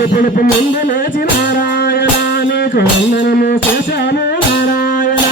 వచ్చి పిలుపు ముందు లేచి నారాయణ నీకు వందనము చేశాము నారాయణ.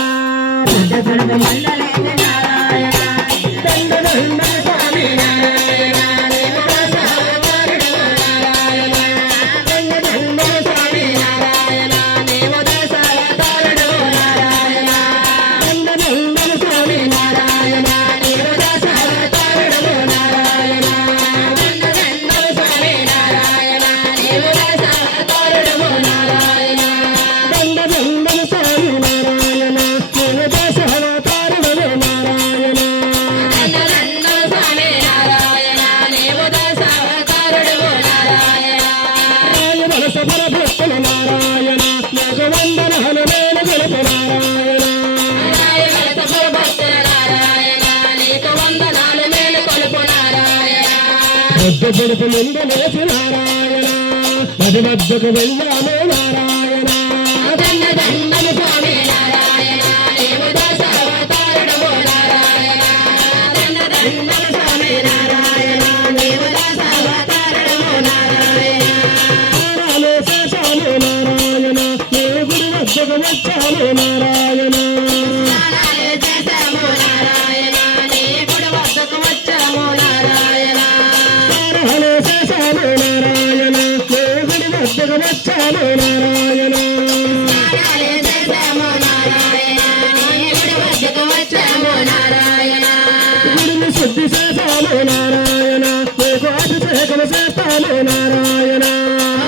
మధ్య కొడుకు ముందు నేసి నారాయణ. మధు వద్దకు వెళ్ళాము నారాయణ. వచ్చాను నారాయణ గుడిని శుద్ధి చేశాను నారాయణ నీకు అభిషేకం చేస్తాను నారాయణ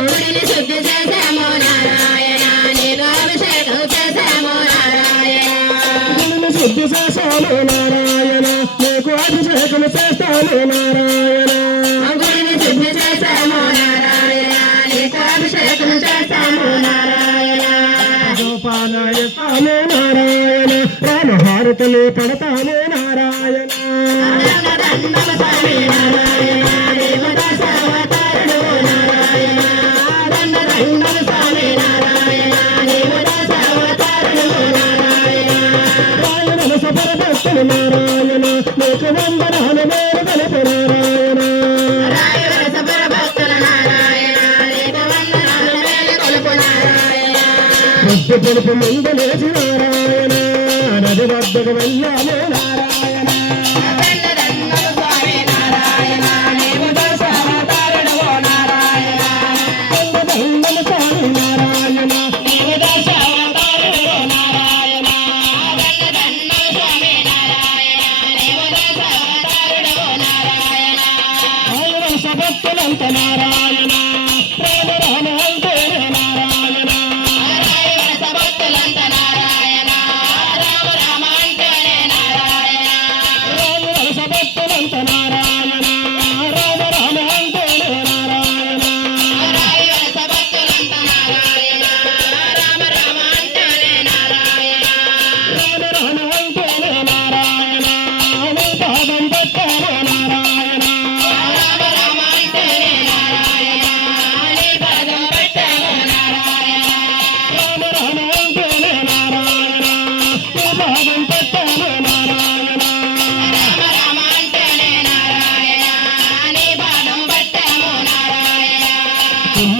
గుడిని శుద్ధి చేశాము నారాయణ నీకు చేశాము నారాయణ గుడిని శుద్ధి చేశాను నారాయణ నారాయణ. పడతాను నారాయణ. రామహారతులు పడతాను నారాయణ నారాయణ. పసుపు మందు లేచి నారాయణ నది వద్దకు వెళ్ళాము నారాయణ.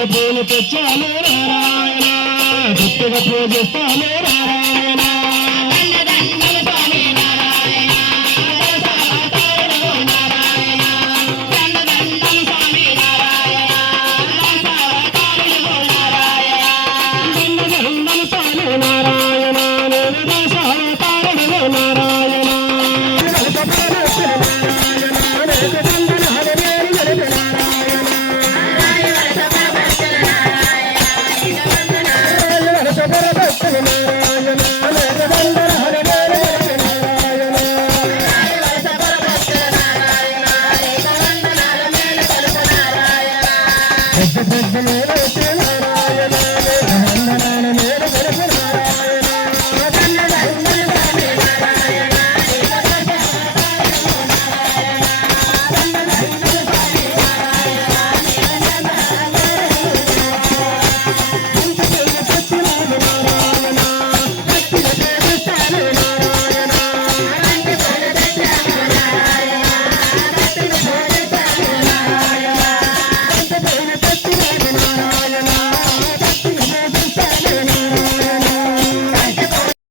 పూలు తెచ్చాను నారాయణ. పూజిస్తాను నారాయణ.